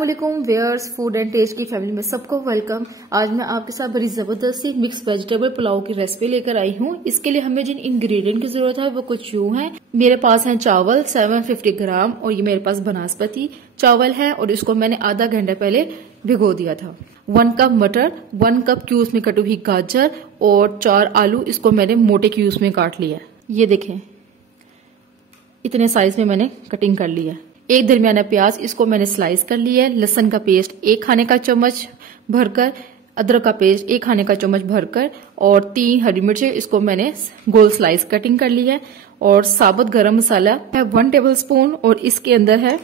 अस्सलामुअलैकुम viewers, food and test की family में सबको वेलकम। आज मैं आपके साथ बड़ी जबरदस्त सी मिक्स वेजिटेबल पुलाव की रेसिपी लेकर आई हूँ। इसके लिए हमें जिन इंग्रेडिएंट की जरूरत है वो कुछ यूं है। मेरे पास है चावल 750 ग्राम और ये मेरे पास बनास्पति चावल है और इसको मैंने आधा घंटा पहले भिगो दिया था। 1 कप मटर, 1 कप क्यूब्स में कटी हुई गाजर और 4 आलू, इसको मैंने मोटे क्यूब्स में काट लिया। ये देखें, इतने साइज में मैंने कटिंग कर लिया। एक दरमियाना प्याज, इसको मैंने स्लाइस कर लिया है। लहसुन का पेस्ट 1 खाने का चम्मच भरकर, अदरक का पेस्ट 1 खाने का चम्मच भरकर और 3 हरी मिर्चें, इसको मैंने गोल स्लाइस कटिंग कर लिया है। और साबुत गरम मसाला है 1 टेबल स्पून और इसके अंदर है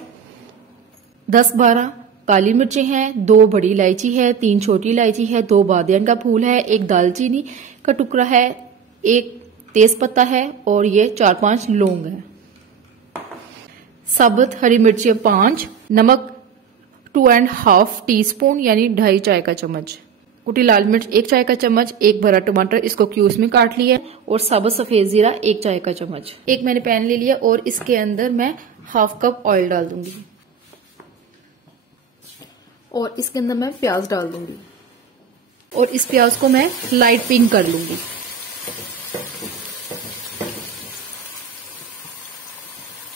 10-12 काली मिर्चें हैं, 2 बड़ी इलायची है, 3 छोटी इलायची है, 2 बादियान का फूल है, 1 दालचीनी का टुकड़ा है, 1 तेज पत्ता है और ये 4-5 लौंग है। साबुत हरी मिर्ची 5, नमक 2.5 टीस्पून यानी 2.5 चाय का चम्मच, कुटी लाल मिर्च 1 चाय का चम्मच, 1 बड़ा टमाटर, इसको क्यूब्स में काट लिया और साबुत सफेद जीरा 1 चाय का चम्मच। एक मैंने पैन ले लिया और इसके अंदर मैं 1/2 कप ऑयल डाल दूंगी और इसके अंदर मैं प्याज डाल दूंगी और इस प्याज को मैं लाइट पिंक कर लूंगी।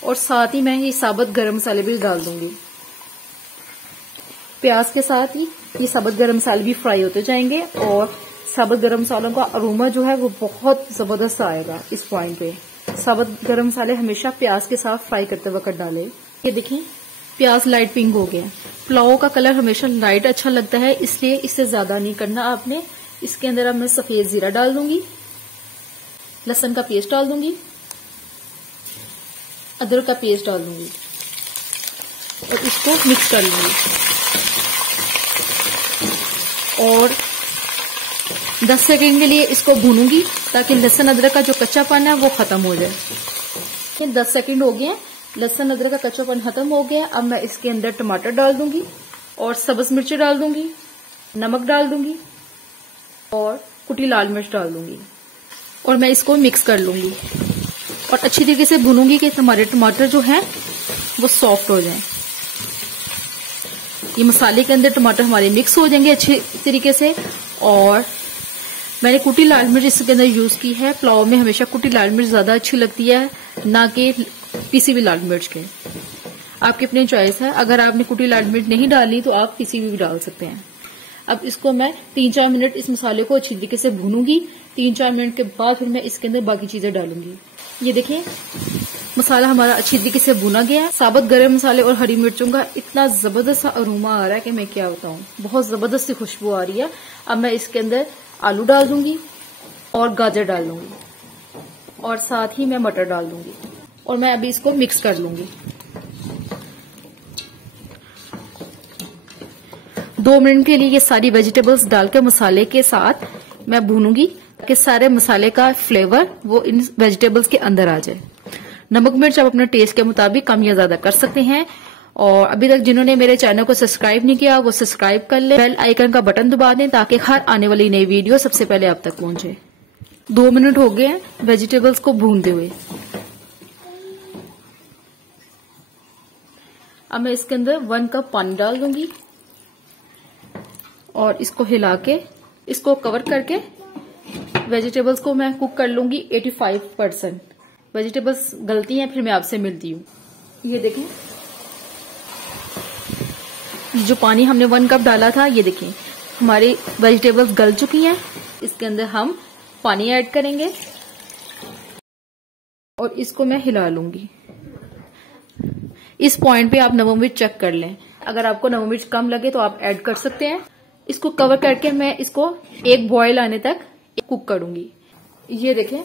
और साथ ही मैं ये साबुत गरम मसाले भी डाल दूंगी। प्याज के साथ ही ये साबुत गरम मसाले भी फ्राई होते जाएंगे और साबुत गरम मसालों का अरोमा जो है वो बहुत जबरदस्त आएगा। इस पॉइंट पे साबुत गरम मसाले हमेशा प्याज के साथ फ्राई करते वक्त डालें। ये देखें, प्याज लाइट पिंक हो गया। पुलाव का कलर हमेशा लाइट अच्छा लगता है, इसलिए इससे ज्यादा नहीं करना आपने। इसके अंदर अब मैं सफेद जीरा डाल दूंगी, लहसुन का पेस्ट डाल दूंगी, अदरक का पेस्ट डाल दूंगी और इसको मिक्स कर लूंगी और 10 सेकंड के लिए इसको भूनूंगी ताकि लहसुन अदरक का जो कच्चापन है वो खत्म हो जाए। 10 सेकंड हो गए, लहसुन अदरक का कच्चापन खत्म हो गया। अब मैं इसके अंदर टमाटर डाल दूंगी और सब्ज मिर्ची डाल दूंगी, नमक डाल दूंगी और कुटी लाल मिर्च डाल दूंगी और मैं इसको मिक्स कर लूंगी और अच्छी तरीके से भूनूंगी कि हमारे टमाटर जो हैं वो सॉफ्ट हो जाएं। ये मसाले के अंदर टमाटर हमारे मिक्स हो जाएंगे अच्छे तरीके से। और मैंने कुटी लाल मिर्च इसके अंदर यूज की है। पुलाव में हमेशा कुटी लाल मिर्च ज्यादा अच्छी लगती है, ना कि पिसी हुई लाल मिर्च के। आपकी अपनी चॉइस है, अगर आपने कुटी लाल मिर्च नहीं डाली तो आप पिसी हुई भी डाल सकते हैं। अब इसको मैं 3-4 मिनट इस मसाले को अच्छी तरीके से भूनूंगी। 3-4 मिनट के बाद फिर मैं इसके अंदर बाकी चीजें डालूंगी। ये देखिए, मसाला हमारा अच्छी तरीके से भुना गया है। साबुत गरम मसाले और हरी मिर्चों का इतना जबरदस्त सा अरोमा आ रहा है कि मैं क्या बताऊं, बहुत जबरदस्त सी खुशबू आ रही है। अब मैं इसके अंदर आलू डाल दूंगी और गाजर डाल दूंगी और साथ ही मैं मटर डाल दूंगी और मैं अभी इसको मिक्स कर लूंगी। 2 मिनट के लिए ये सारी वेजिटेबल्स डालकर मसाले के साथ मैं भूनूंगी कि सारे मसाले का फ्लेवर वो इन वेजिटेबल्स के अंदर आ जाए। नमक मिर्च आप अपने टेस्ट के मुताबिक कम या ज्यादा कर सकते हैं। और अभी तक जिन्होंने मेरे चैनल को सब्सक्राइब नहीं किया वो सब्सक्राइब कर ले, बेल आइकन का बटन दबा दें ताकि हर आने वाली नई वीडियो सबसे पहले आप तक पहुंचे। 2 मिनट हो गए हैं वेजिटेबल्स को भूनते हुए। अब मैं इसके अंदर 1 कप पानी डाल दूंगी और इसको हिला के इसको कवर करके वेजिटेबल्स को मैं कुक कर लूंगी 85%। वेजिटेबल्स गलती हैं, फिर मैं आपसे मिलती हूँ। ये देखें, जो पानी हमने 1 कप डाला था, ये देखें हमारी वेजिटेबल्स गल चुकी हैं। इसके अंदर हम पानी ऐड करेंगे और इसको मैं हिला लूंगी। इस पॉइंट पे आप नमक मिर्च चेक कर लें, अगर आपको नमक मिर्च कम लगे तो आप ऐड कर सकते हैं। इसको कवर करके मैं इसको एक बॉयल आने तक कुक करूंगी। ये देखें,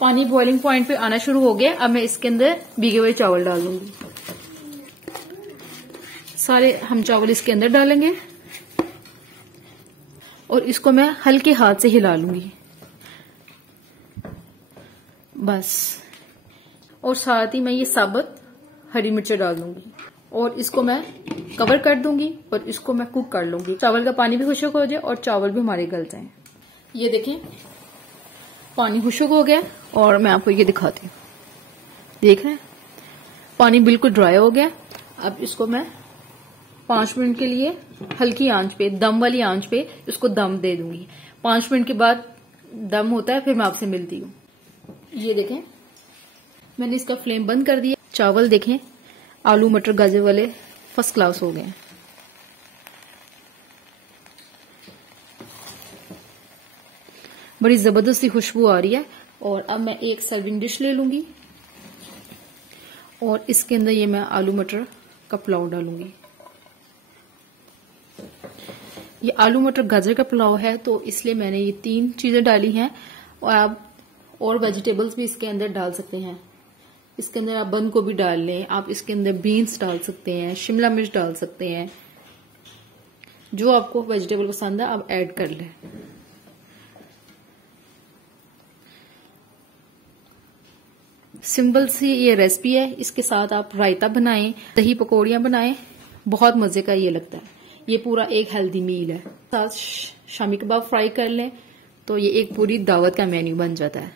पानी बॉइलिंग पॉइंट पे आना शुरू हो गया। अब मैं इसके अंदर भीगे हुए चावल डाल दूंगी। सारे हम चावल इसके अंदर डालेंगे और इसको मैं हल्के हाथ से हिला लूंगी बस। और साथ ही मैं ये साबुत हरी मिर्चें डाल दूंगी और इसको मैं कवर कर दूंगी और इसको मैं कुक कर लूंगी। चावल का पानी भी खुश्क हो जाए और चावल भी हमारे गल जाए। ये देखें, पानी खुश्क हो गया और मैं आपको ये दिखाती हूँ। देख रहे हैं, पानी बिल्कुल ड्राई हो गया। अब इसको मैं 5 मिनट के लिए हल्की आंच पे, दम वाली आंच पे इसको दम दे दूंगी। 5 मिनट के बाद दम होता है, फिर मैं आपसे मिलती हूँ। ये देखें मैंने इसका फ्लेम बंद कर दिया। चावल देखें आलू मटर गाजर वाले फर्स्ट क्लास हो गए। बड़ी जबरदस्त सी खुशबू आ रही है। और अब मैं एक सर्विंग डिश ले लूंगी और इसके अंदर ये मैं आलू मटर का पुलाव डालूंगी। ये आलू मटर गाजर का पुलाव है तो इसलिए मैंने ये 3 चीजें डाली हैं। और आप और वेजिटेबल्स भी इसके अंदर डाल सकते हैं। इसके अंदर आप बंद गोभी डाल लें, आप इसके अंदर बीन्स डाल सकते हैं, शिमला मिर्च डाल सकते हैं, जो आपको वेजिटेबल पसंद है आप ऐड कर लें। सिंपल सी ये रेसिपी है। इसके साथ आप रायता बनाएं, दही पकौड़ियां बनाएं, बहुत मजे का ये लगता है। ये पूरा एक हेल्दी मील है। साथ शामी कबाब फ्राई कर लें तो ये एक पूरी दावत का मेन्यू बन जाता है।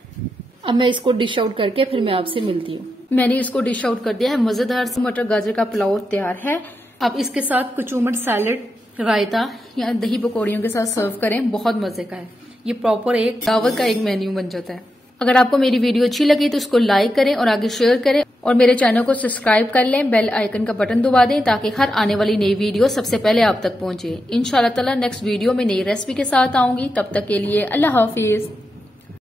अब मैं इसको डिश आउट करके फिर मैं आपसे मिलती हूँ। मैंने इसको डिश आउट कर दिया है। मजेदार से मटर गाजर का पुलाव तैयार है। आप इसके साथ कुचुमट सैलेड, रायता या दही पकौड़ियों के साथ सर्व करें, बहुत मजे का है। ये प्रॉपर एक दावत का एक मेन्यू बन जाता है। अगर आपको मेरी वीडियो अच्छी लगी तो उसको लाइक करें और आगे शेयर करें और मेरे चैनल को सब्सक्राइब कर लें। बेल आइकन का बटन दबा दें ताकि हर आने वाली नई वीडियो सबसे पहले आप तक पहुंचे। इंशाल्लाह ताला नेक्स्ट वीडियो में नई रेसिपी के साथ आऊंगी। तब तक के लिए अल्लाह हाफिज।